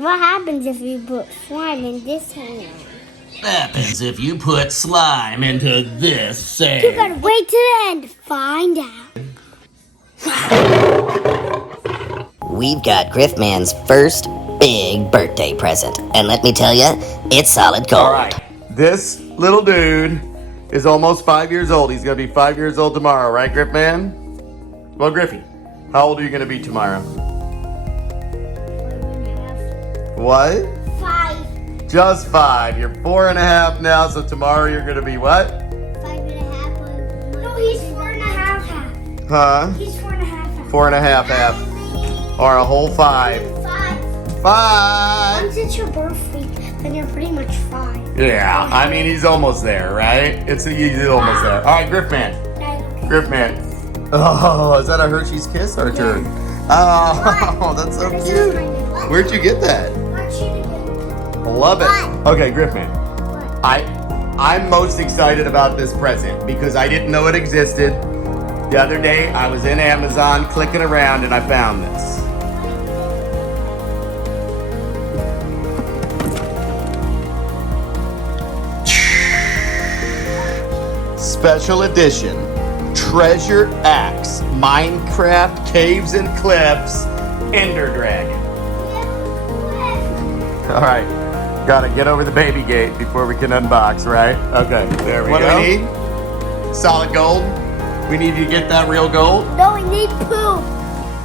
What happens if you put slime in this hand? Happens if you put slime into this sand. You gotta wait to the end to find out. We've got Griffman's first big birthday present. And let me tell you, it's solid gold. All right, this little dude is almost 5 years old. He's gonna be 5 years old tomorrow, right, Griffman? Well, Griffy, how old are you gonna be tomorrow? 5.5. What? 5. Just 5. You're 4.5 now, so tomorrow you're gonna be what? 5.5. No, he's 4.5. Huh? He's 4.5. 4.5 half. Or a whole 5. 5. Once it's your birth week, then you're pretty much 5. Yeah, I mean he's almost there, right? He's almost there. All right, Griffman. Griffman. Oh, is that a Hershey's Kiss or a turd? Oh, that's so cute. Where'd you get that? Love it. Okay, Griffman. I'm most excited about this present because I didn't know it existed. The other day I was in Amazon clicking around and I found this. Special edition Treasure Axe Minecraft Caves and Cliffs Ender Dragon. All right, gotta get over the baby gate before we can unbox, right? Okay, there we go. What do we need? Solid gold. We need you to get that real gold. No, we need poop.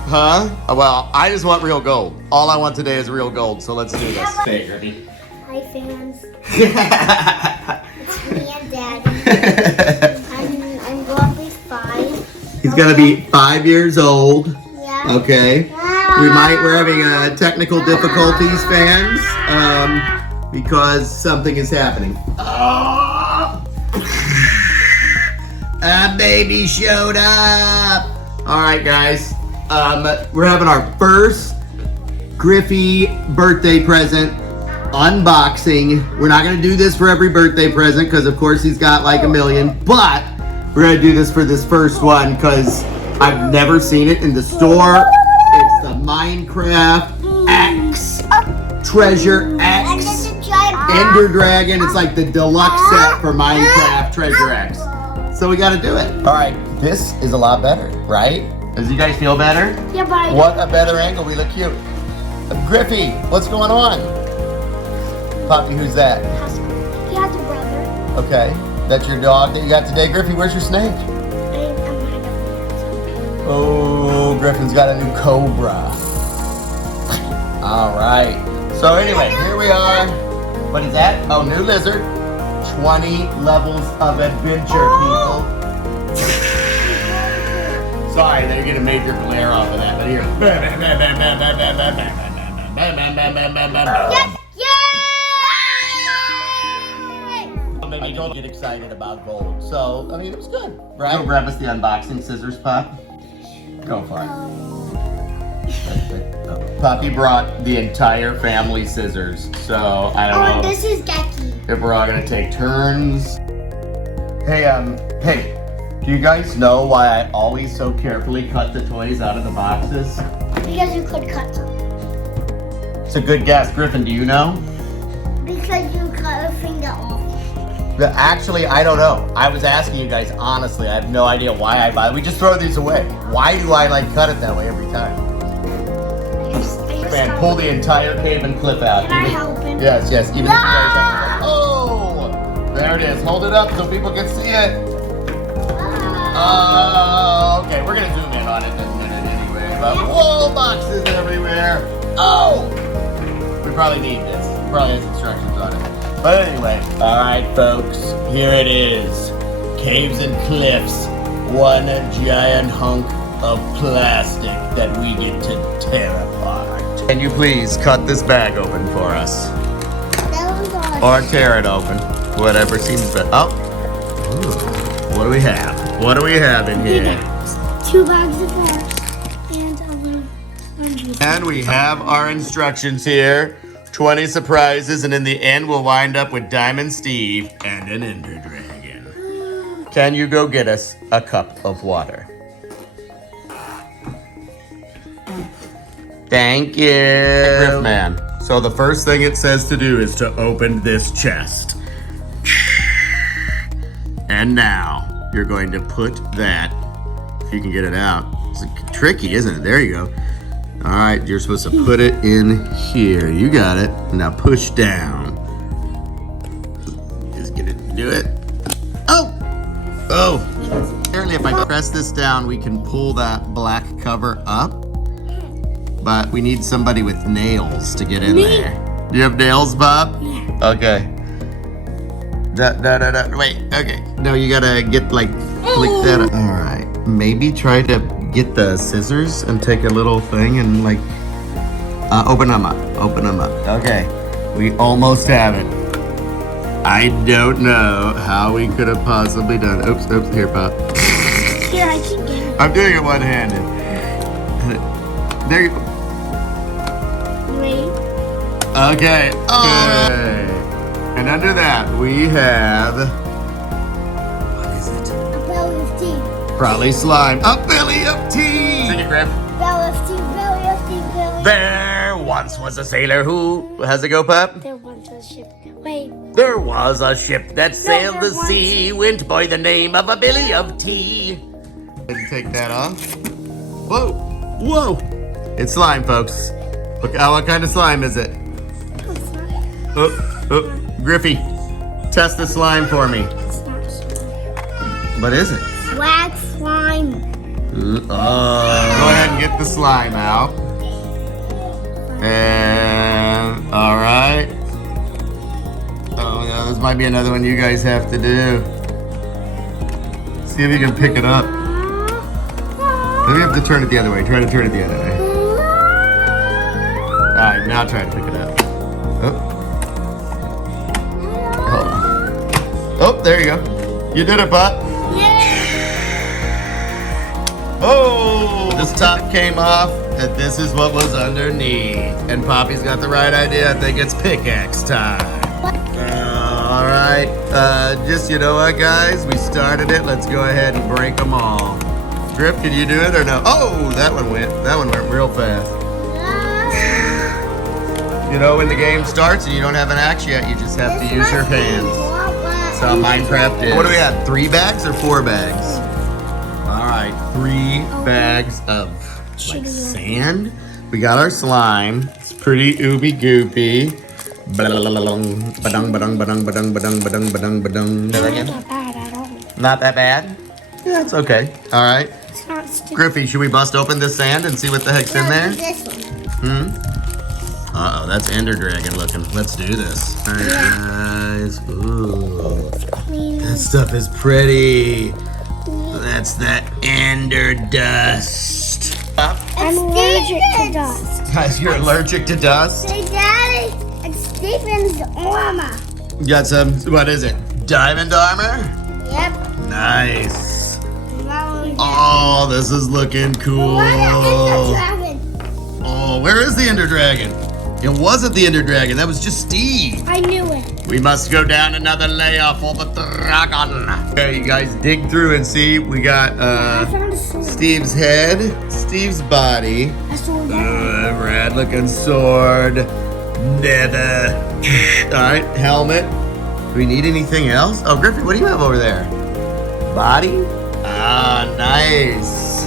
Huh? Well, I just want real gold. All I want today is real gold, so let's do this. Hey, Griffy. Hi, fans. It's me and Daddy. I'm going to be 5. He's gonna be 5 years old. Yeah. Okay. We're having technical difficulties, fans, because something is happening. Oh! A baby showed up. All right, guys. We're having our first Griffy birthday present unboxing. We're not gonna do this for every birthday present because, of course, he's got like a million. But we're gonna do this for this first one because I've never seen it in the store. It's the Minecraft X Treasure X Ender Dragon. It's like the deluxe set for Minecraft Treasure X. So we gotta do it. All right, this is a lot better, right? Does you guys feel better? Yeah, but What a better angle. We look cute. Griffy, what's going on? Poppy, who's that? he has a brother. Okay, that's your dog that you got today. Griffy, where's your snake? Oh, Griffin's got a new cobra. All right. So anyway, here we are. What is that? Oh, new lizard. 20 levels of adventure, people. Sorry, they're getting a major glare off of that, but here. I don't get excited about gold. So, I mean, it was good, right? Go grab us the unboxing scissors, Pop. Go for it. Poppy brought the entire family scissors, so I don't know this is Gecky. if we're all gonna take turns. Hey, do you guys know why I always so carefully cut the toys out of the boxes? Because you could cut some. It's a good guess. Griffin, do you know? Because you cut a finger off. Actually, I don't know. I was asking you guys honestly. I have no idea why I buy. We just throw these away. Why do I like cut it that way every time? Man, pull the entire cave and cliff out. Can I help him? Yes. Even if you guys have to. Oh, there it is. Hold it up so people can see it. Okay, we're gonna zoom in on it in a minute anyway. But whoa, boxes everywhere. Oh, we probably need this. Probably has instructions on it. But anyway, all right, folks, here it is. Caves and cliffs. One giant hunk of plastic that we get to tear apart. Can you please cut this bag open for us? Or tear it open. Whatever seems best. Oh. Ooh. What do we have? What do we have in here? 2 bags of bars and a little. And we have our instructions here. 20 surprises, and in the end, we'll wind up with Diamond Steve and an Ender Dragon. Can you go get us a cup of water? Thank you. Griffman, So the first thing it says to do is to open this chest. And now you're going to put that, if you can get it out. It's tricky, isn't it? There you go. All right, you're supposed to put it in here. You got it. Now push down. Just get it, do it. Oh! Oh! Apparently if I press this down, we can pull that black cover up. But we need somebody with nails to get in there. Do you have nails, Bob? Yeah. Okay. Wait, okay. No, you gotta get like, click that. All right. Maybe try to get the scissors and take a little thing and like, open them up. Open them up. Okay. We almost have it. I don't know how we could have possibly done. Oops, here, Pop. Here, I can get it. I'm doing it one-handed. There you go. Wait. Okay. Okay. And under that, we have, what is it? A belly of tea. Probably slime. A belly of tea. Sing it, Griff. Belly of tea, belly of tea, belly of tea. There once was a sailor who. How's it go, Pop? There once was a ship. Wait. There was a ship that sailed the there was. sea, went by the name of a Billy of Tea. And take that off. Whoa. Whoa. It's slime, folks. Look, what kind of slime is it? Oh, Griffey, test the slime for me. It's not slime. What is it? Wax slime. Go ahead and get the slime out. And, all right. Oh, no, this might be another one you guys have to do. See if you can pick it up. Maybe you have to turn it the other way. Try to turn it the other way. All right, now try to pick it up. Oh. Hold on. Oh, there you go. You did it, Pop. Oh, this top came off, and this is what was underneath. And Poppy's got the right idea. I think it's pickaxe time. All right. Just, you know what, guys? We started it. Let's go ahead and break them all. Griff, can you do it or no? Oh, that one went real fast. You know, when the game starts and you don't have an axe yet, you just have to use your hands. That's how Minecraft is. What do we have? 3 bags or 4 bags? All right, 3 bags of like sand. We got our slime. It's pretty ooby goopy. Badung, badung, badung, badung, badung, badung, badung, badung, badung. Not that bad at all. Not that bad? Yeah, it's okay. All right. It's not stupid. Griffey, should we bust open this sand and see what the heck's in there? This one. Uh-oh, that's Ender Dragon looking. Let's do this. All right, guys. Ooh. That stuff is pretty. That's that Ender dust. I'm allergic to dust. Guys, you're allergic to dust? Hey, Daddy, it's Stephen's armor. You got some, what is it? Diamond armor? Yep. Nice. Oh, this is looking cool. Dragon. Oh, where is the Ender Dragon? It wasn't the Ender Dragon, that was just Steve. I knew it. We must go down another layer for the dragon. Okay, you guys dig through and see. We got I found a sword. Steve's head, Steve's body, A sword. rad looking sword, nether. All right, helmet. Do we need anything else? Oh, Griffey, what do you have over there? Body? Ah, nice.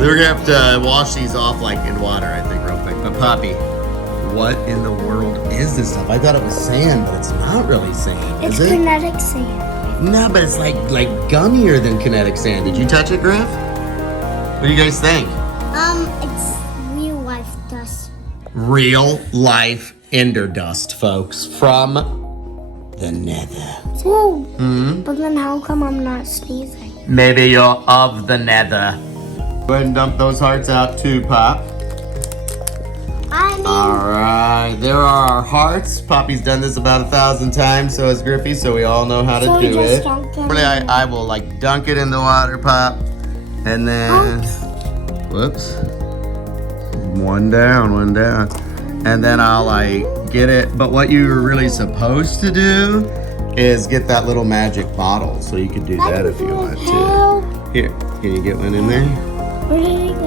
We're gonna have to wash these off like in water, I think, real quick. But Poppy, what in the world is this stuff? I thought it was sand, but it's not really sand, It's is it? kinetic sand. No, but it's like gummier than kinetic sand. Did you touch it, Griff? What do you guys think? It's real life dust. Real life ender dust, folks, from the nether. Whoa. But then how come I'm not sneezing? Maybe you're of the nether. Go ahead and dump those hearts out too, Pop. I mean, Alright, there are our hearts. Poppy's done this about 1,000 times, so has Griffey, so we all know how to So we do just it. dunk them Really, in. I will like dunk it in the water, Pop. And then, whoops. One down. And then I'll like get it. But what you're really supposed to do is get that little magic bottle. So you could do that if you want to. Here, can you get one in there? Where did it go?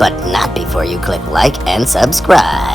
but not before you click like and subscribe.